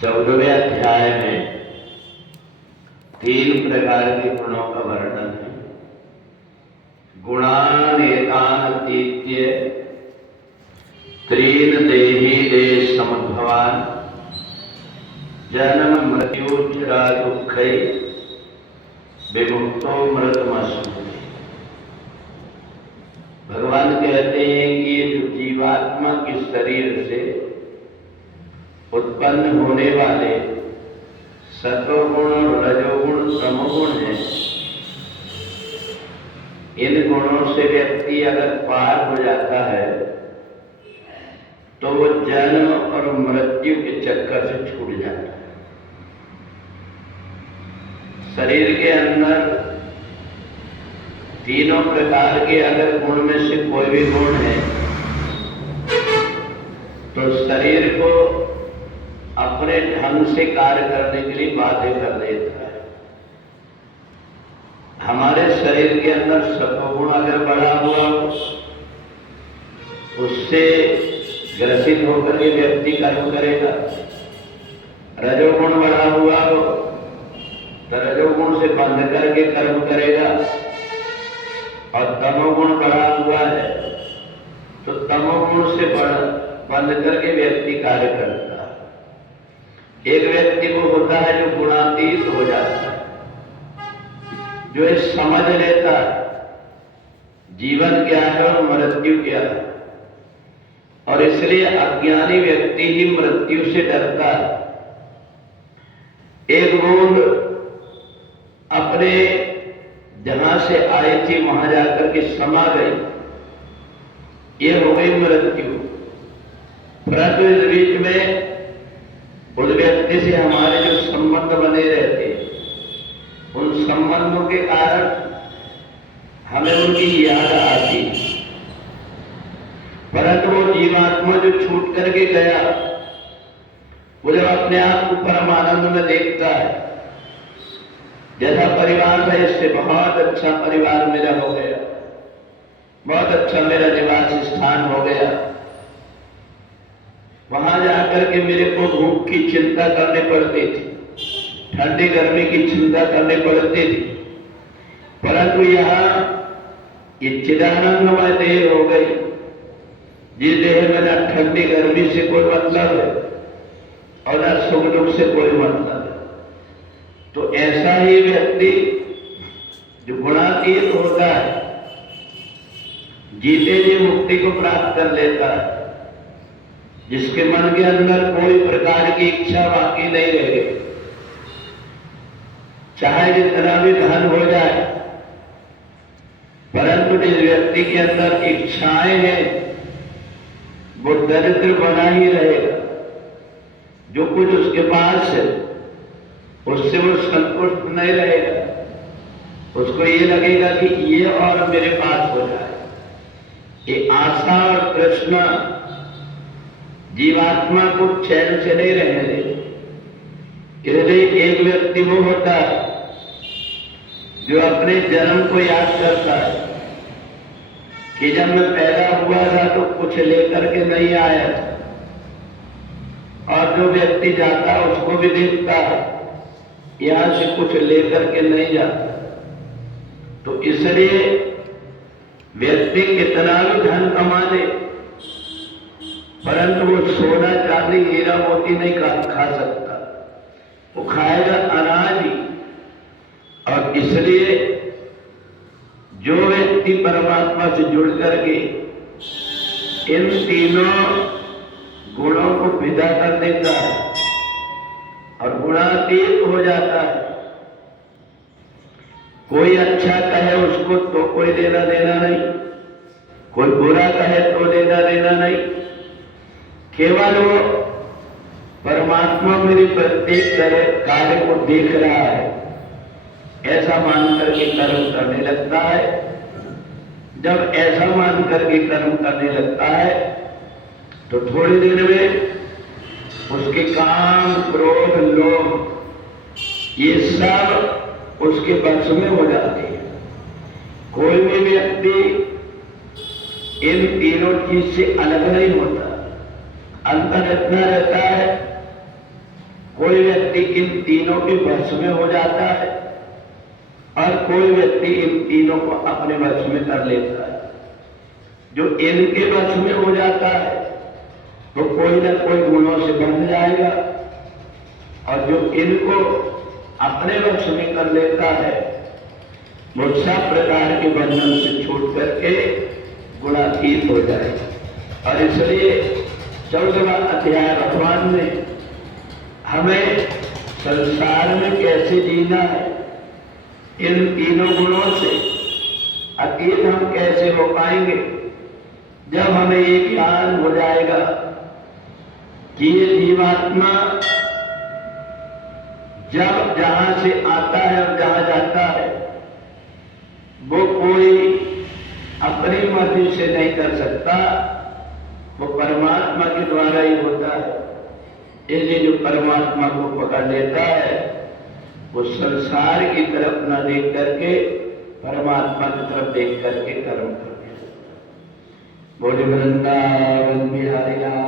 14वें अध्याय में 3 प्रकार के गुणों का वर्णन है। गुणानेतान अतीत्य त्रीन देही देश समद्भवान जन्म मृत्यु जरा दुःखै विमुक्तो मृतमस्मृति। भगवान कहते हैं कि ये जो जीवात्मा के शरीर से उत्पन्न होने वाले सत्वगुण, रजोगुण, तमोगुण है, इन गुणों से व्यक्ति अगर पार हो जाता है तो वो जन्म और मृत्यु के चक्कर से छूट जाता है। शरीर के अंदर तीनों प्रकार के अगर गुण में से कोई भी गुण है तो शरीर को अपने ढंग से कार्य करने के लिए बाध्य कर देता है। हमारे शरीर के अंदर सत्वगुण अगर बढ़ा हुआ हो, उससे ग्रसित होकर के व्यक्ति कर्म करेगा। रजोगुण बढ़ा हुआ हो तो रजोगुण से बंध करके कर्म करेगा, और तमोगुण बढ़ा हुआ है तो तमोगुण से बंध करके व्यक्ति कार्य करता है। एक व्यक्ति को होता है जो गुणातीत हो जाता है, जो ये समझ लेता जीवन क्या है और मृत्यु क्या है, और इसलिए अज्ञानी व्यक्ति ही मृत्यु से डरता है। एक बूंद अपने जहां से आई थी वहां जाकर के समा गई, ये हो गई मृत्यु। परंतु इस बीच में उस व्यक्ति से हमारे जो संबंध बने रहते, उन संबंधों के कारण हमें उनकी याद आती, परंतु वो जीवात्मा जो छूट करके गया, वो जब अपने आप को परमानंद में देखता है, जैसा परिवार था इससे बहुत अच्छा परिवार मेरा हो गया, बहुत अच्छा मेरा निवास स्थान हो गया, वहां जाकर के मेरे को भूख की चिंता करनी पड़ती थी, ठंडी गर्मी की चिंता करनी पड़ती थी, परंतु यहाँ ये चिदानंदमय देह हो गई, जिस देह में न ठंडी गर्मी से कोई मतलब है और न सुख दुख से कोई मतलब है। तो ऐसा ही व्यक्ति जो गुणातीत होता है, जीते जी मुक्ति को प्राप्त कर लेता है, जिसके मन के अंदर कोई प्रकार की इच्छा बाकी नहीं रहे, चाहे जितना भी धन हो जाए, परंतु जिस व्यक्ति के अंदर इच्छाएं हैं वो दरिद्र बना ही रहेगा। जो कुछ उसके पास है उससे वो संतुष्ट नहीं रहेगा, उसको ये लगेगा कि ये और मेरे पास हो जाए। ये आशा और तृष्णा जीवात्मा को चैन से नहीं रहने देती। इसलिए एक व्यक्ति वो होता है जो अपने जन्म को याद करता है कि जब मैं पैदा हुआ था तो कुछ लेकर के नहीं आया था, और जो व्यक्ति जाता है उसको भी देखता है यहां से कुछ लेकर के नहीं जाता। तो इसलिए व्यक्ति कितना भी धन कमा ले, परंतु वो सोना चांदी हीरा मोती नहीं खा सकता, वो खाएगा अनाज ही। और इसलिए जो व्यक्ति परमात्मा से जुड़ करके इन तीनों गुणों को विदा कर देता है और गुणातीत हो जाता है, कोई अच्छा कहे उसको तो कोई लेना देना नहीं, कोई बुरा कहे तो लेना देना नहीं, केवल वो परमात्मा मेरे प्रत्येक कार्य को देख रहा है ऐसा मान करके कर्म करने लगता है। जब ऐसा मान करके कर्म करने लगता है तो थोड़ी देर में उसके काम, क्रोध, लोभ ये सब उसके वश में हो जाते हैं। कोई भी व्यक्ति इन तीनों चीज से अलग नहीं होता, अंतर इतना रहता है कोई व्यक्ति इन तीनों के वश में हो जाता है और कोई व्यक्ति इन तीनों को अपने वश में कर लेता है। जो इनके वश में हो जाता है तो कोई न कोई गुणों से बंध जाएगा, और जो इनको अपने वश में कर लेता है वो सब प्रकार के बंधन से छूट करके गुणातीत हो जाएगा। और इसलिए 14वां अध्याय भगवान ने हमें संसार में कैसे जीना है, इन तीनों गुणों से अतीत हम कैसे हो पाएंगे, जब हमें ये ज्ञान हो जाएगा कि ये जीवात्मा जब जहां से आता है और जहां जाता है वो कोई अपनी मर्जी से नहीं कर सकता, वो परमात्मा के द्वारा ही होता है। इसलिए जो परमात्मा को पकड़ लेता है वो संसार की तरफ न देख करके परमात्मा की तरफ देख करके कर्म करते हैं। बोले वृंदावन बिहारी लाल